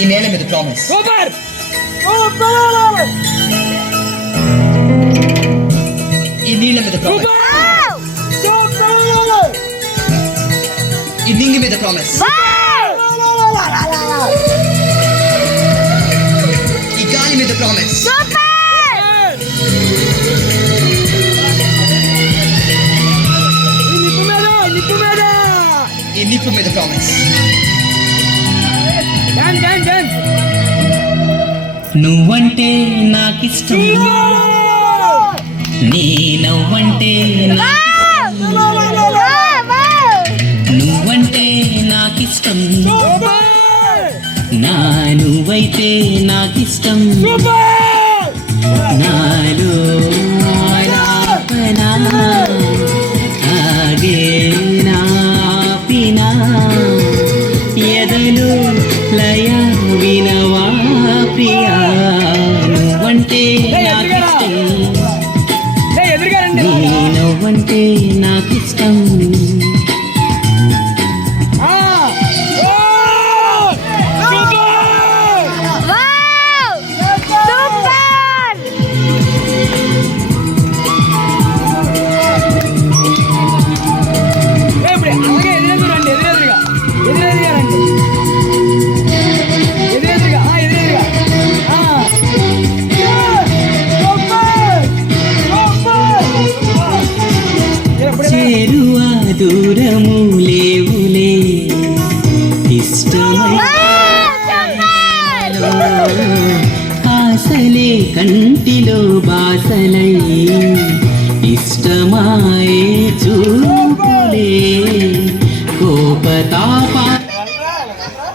ఈ నేల మీద ప్రామిస్. సూపర్ ఈ నీళ్ళ మీద ప్రామిస్. ఈ నింగి మీద ప్రామిస్. ఈ గాలి మీద ప్రామిస్. ఈ నిప్పు మీద ప్రామిస్. నువ్వంటే నాకిష్టం, నీ నవ్వంటే నువ్వంటే నాకిష్టం, నా నువ్వైతే నాకిష్టం. నాలో ఆలాపన ఆగే నాపినా ఎదలు లయ వినవా ప్రియా. నువ్వంటే నాకిష్టం, నీ నువ్వంటే నాకిష్టం. చేరువా దూరము లేవులే ఇష్టమై ఆశలే కంటిలో బాసలై ఇష్టమాయే చూపులే కోపతాపా